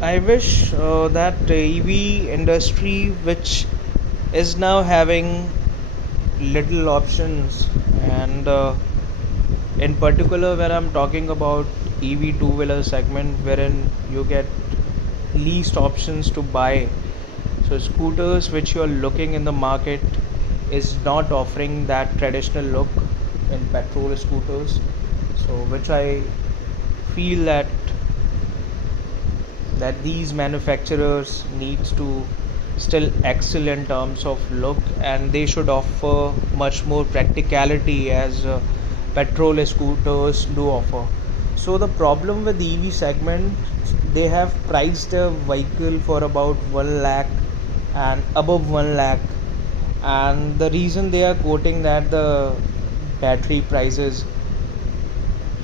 I wish that EV industry, which is now having little options, and in particular, when I'm talking about EV two wheeler segment, wherein you get least options to buy. So scooters which you're looking in the market is not offering that traditional look in petrol scooters. So which I feel that these manufacturers needs to still excel in terms of look, and they should offer much more practicality as petrol scooters do offer. So the problem with the EV segment, they have priced a vehicle for about 1 lakh and above 1 lakh, and the reason they are quoting that the battery prices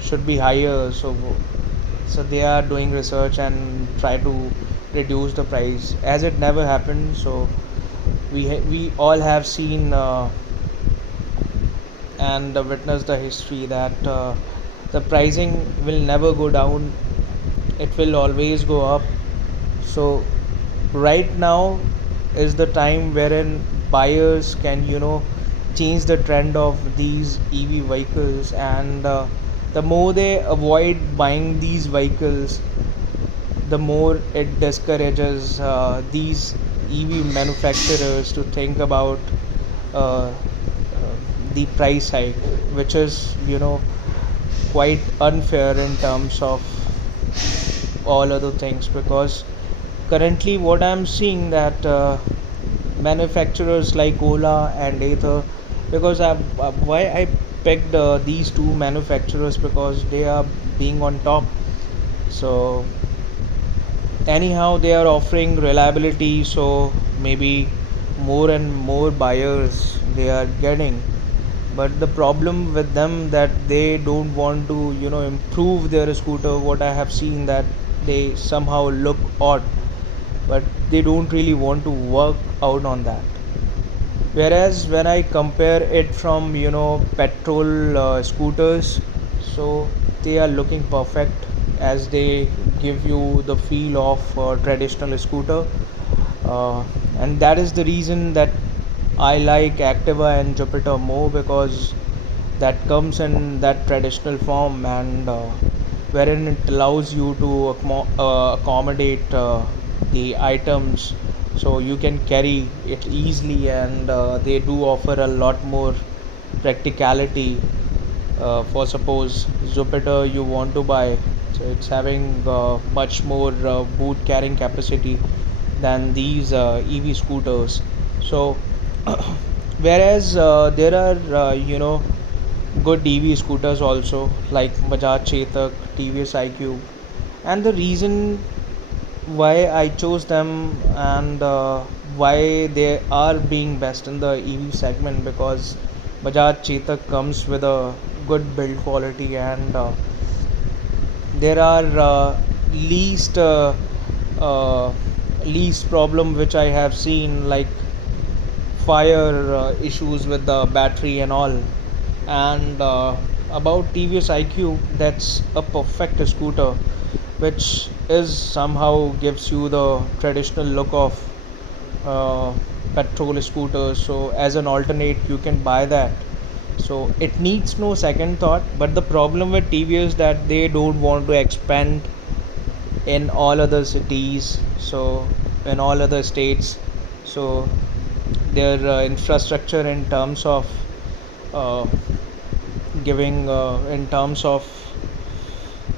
should be higher. So they are doing research and try to reduce the price as it never happened. So we all have seen and witnessed the history that the pricing will never go down, it will always go up. So right now is the time wherein buyers can change the trend of these EV vehicles, and the more they avoid buying these vehicles, the more it discourages these EV manufacturers to think about uh, the price hike, which is quite unfair in terms of all other things. Because currently what I'm seeing that manufacturers like Ola and Ather, because why I picked these two manufacturers, because they are being on top. So anyhow they are offering reliability, so maybe more and more buyers they are getting. But the problem with them that they don't want to improve their scooter. What I have seen that they somehow look odd, but they don't really want to work out on that. Whereas when I compare it from petrol scooters, so they are looking perfect, as they give you the feel of traditional scooter, and that is the reason that I like Activa and Jupiter more, because that comes in that traditional form, and wherein it allows you to accommodate the items, so you can carry it easily, and they do offer a lot more practicality. For suppose Jupiter you want to buy, so it's having much more boot carrying capacity than these EV scooters. So whereas there are good EV scooters also, like Bajaj Chetak, TVS iQube, and the reason why I chose them, and why they are being best in the EV segment, because Bajaj Chetak comes with a good build quality, and there are uh, least problem which I have seen, like fire issues with the battery and all. And about TVS iQ, that's a perfect scooter, which is somehow gives you the traditional look of uh, petrol scooters. So as an alternate, you can buy that. So it needs no second thought. But the problem with TVS that they don't want to expand in all other cities, so in all other states. So their infrastructure in terms of uh, giving in terms of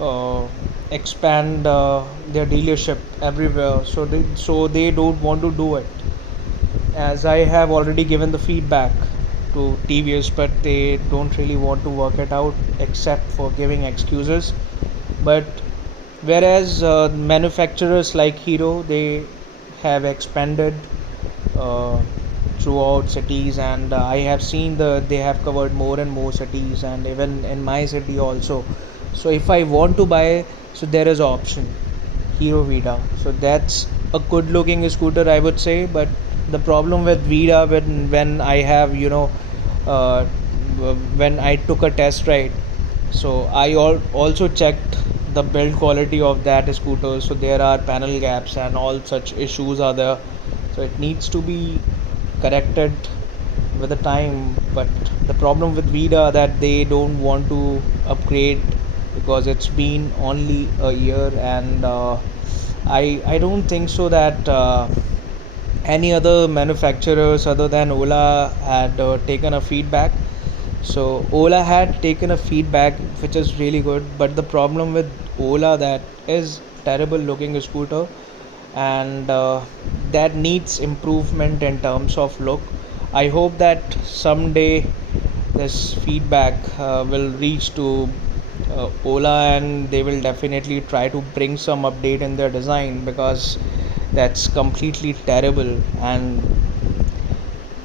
uh, expand their dealership everywhere, so they don't want to do it, as I have already given the feedback to TVS, but they don't really want to work it out except for giving excuses. But whereas manufacturers like Hero, they have expanded uh, throughout cities, and I have seen they have covered more and more cities, and even in my city also. So if I want to buy, so there is option, Hero Vida. So that's a good looking scooter, I would say. But the problem with Vida, when I have uh, when I took a test ride, so I also checked the build quality of that scooter, so there are panel gaps and all such issues are there, so it needs to be corrected with the time. But the problem with Vida that they don't want to upgrade because it's been only a year, and I don't think so that any other manufacturers other than Ola had taken a feedback. So Ola had taken a feedback which is really good, but the problem with Ola that is terrible looking scooter, and that needs improvement in terms of look. I hope that someday this feedback will reach to Ola, and they will definitely try to bring some update in their design, because that's completely terrible. And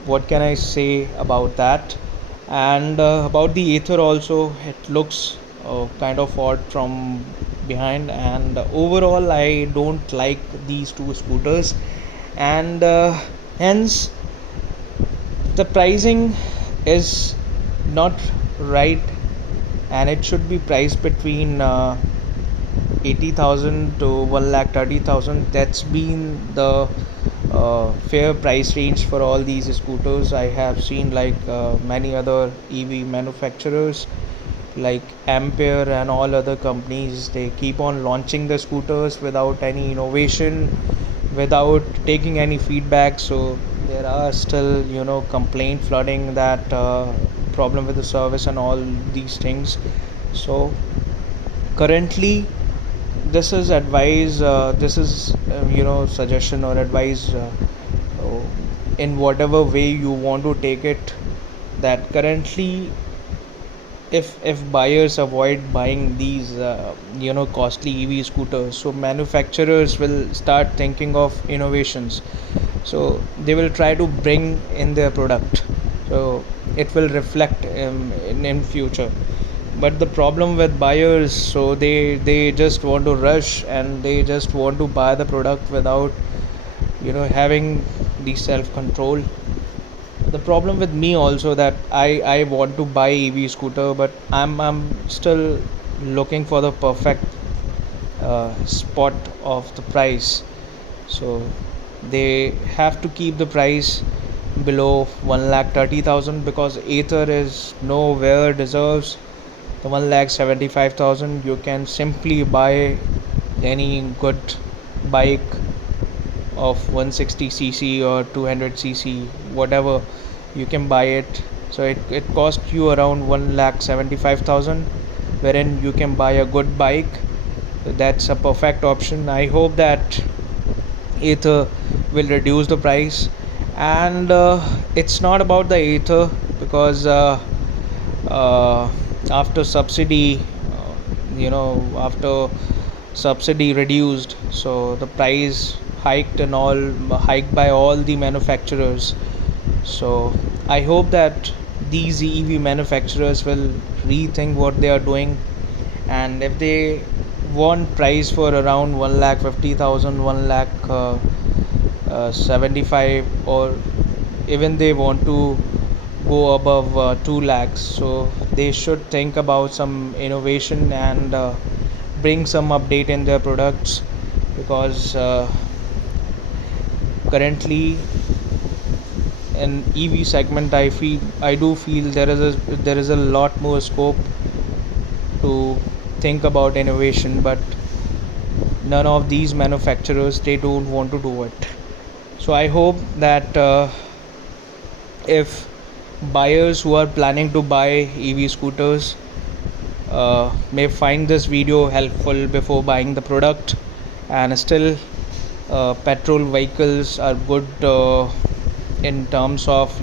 what can I say about that? And about the Aether also, it looks kind of odd from behind, and overall I don't like these two scooters, and hence the pricing is not right, and it should be priced between 80,000 to 1,30,000. That's been the fair price range for all these scooters. I have seen like many other EV manufacturers like Ampere and all other companies, they keep on launching the scooters without any innovation, without taking any feedback. So there are still, complaint flooding, that problem with the service and all these things. So currently this is advice, this is suggestion or advice, uh, in whatever way you want to take it, that currently if buyers avoid buying these costly EV scooters, so manufacturers will start thinking of innovations, so they will try to bring in their product, so it will reflect in future. But the problem with buyers, so they just want to rush and they just want to buy the product without having the self control. The problem with me also, that I want to buy EV scooter, but I'm still looking for the perfect spot of the price. So they have to keep the price below 1,30,000, because Aether is nowhere deserves the 1,75,000. You can simply buy any good bike of 160cc or 200cc, whatever, you can buy it. So it costs you around 1,75,000, wherein you can buy a good bike. That's a perfect option. I hope that Aether will reduce the price. And it's not about the Aether, because uh, after subsidy, after subsidy reduced, so the price hiked and all, hiked by all the manufacturers. So I hope that these EV manufacturers will rethink what they are doing, and if they want price for around 1,50,000, 1,75, or even they want to go above 2 lakhs, so they should think about some innovation and bring some update in their products, because currently in EV segment, I do feel there is a lot more scope to think about innovation, but none of these manufacturers, they don't want to do it. So I hope that if buyers who are planning to buy EV scooters may find this video helpful before buying the product. And still, petrol vehicles are good in terms of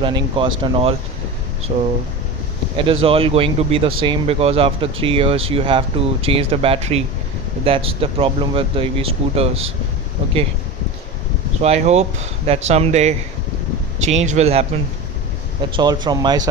running cost and all. So it is all going to be the same, because after 3 years you have to change the battery. That's the problem with the EV scooters. Okay, so I hope that someday change will happen. That's all from my side.